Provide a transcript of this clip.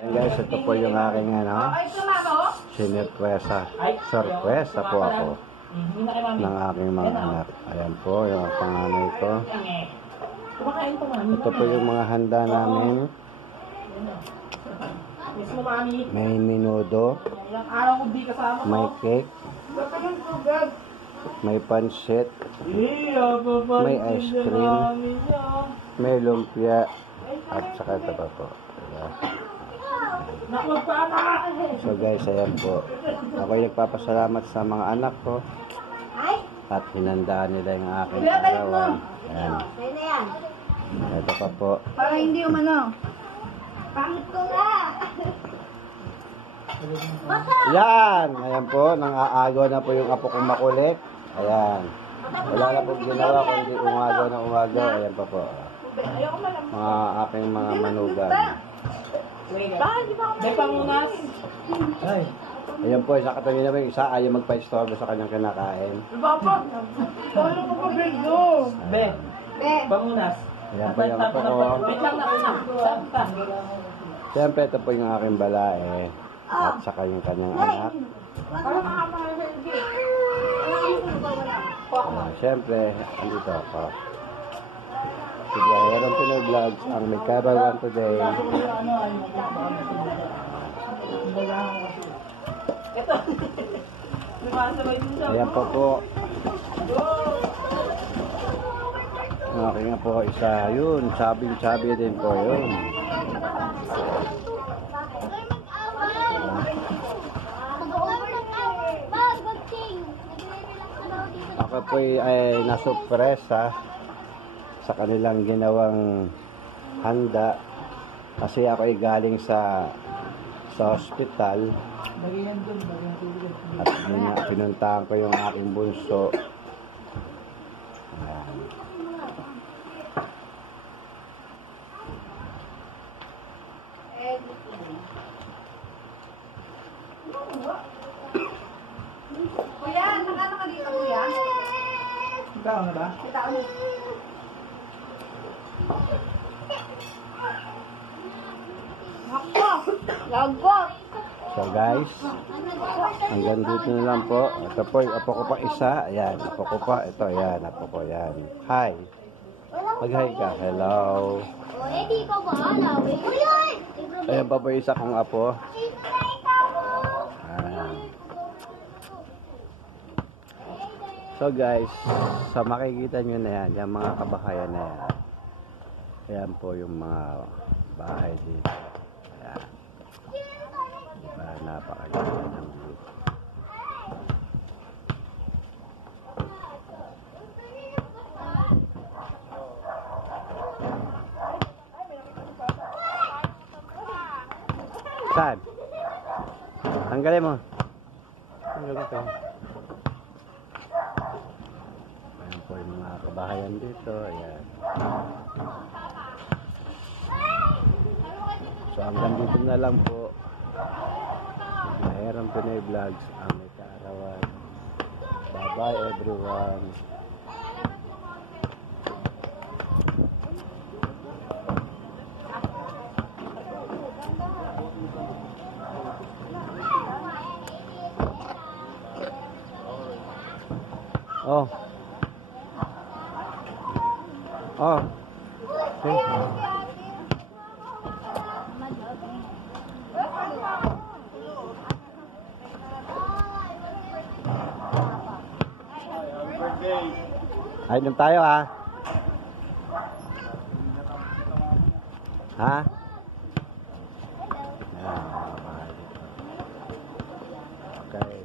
Ayan guys, ito po yung aking sinurpresa. Sorpresa po ako ng aking mga anak. Ayan po yung panganay ko. Ito po yung mga handa namin. May menudo, may cake, may pancit, may ice cream, may lumpia, at saka ito pa po. So guys, ayan po. Ako yung nagpapasalamat sa mga anak ko at hinandaan nila yung aking arawan. Ayan. Ito pa po. Para hindi umano. Pangit ko nga. Yan! Ayan po, nang-aagaw na po yung apo kong makulit. Ayan. Wala na po ginawa kundi umagaw na umagaw. Ayan pa po. Mga aking mga manugan. May pangunas. Ayan po, isa katabi naman, isa ayaw magpa-istorbo sa kanyang kinakain. Papa! Paano mo ba bildo? Be. Pangunas. Ayan po yung apo ko. Wait lang na una. Siyempre, ito po yung aking balae. At saka yung kanyang anak. Siyempre, andito ako. Sige, meron po na vlogs ang may karawan today. Ito. Ayan po po. Ang aking po isa, yun. Sabing-sabi din po yun. Ako po ay nasurpresa sa kanilang ginawang handa kasi ako ay galing sa hospital at pinuntahan ko yung aking bunso. Ayan. Kuya, nakano ka dito, kuya? Ikaw na ba? Kita mo. Ako! Lagot! So guys, hanggang dito na lang po. Ito po yung apo ko pa isa. Ayan, apo ko pa. Ito, ayan, apo ko. Ayan. Hi. Mag-hi ka. Hello. Hindi ko ba alam? Ayan pa po yung isa kong apo. Ayan. So guys, sa makikita nyo na yan, yung mga kabahayan na yan. Ayan po yung mga bahay dito. Ayan. Diba, napakaganda ng view. Saan? Tanggalin mo. Tanggalin ko. Ayan po yung mga kabahayan dito. Ayan. So hanggang dito na lang po. Mahirang Pinoy Vlogs ang may kaarawan. Bye bye everyone. Oh. Oh. Okay. Inom tayo ha. Ha? Okay.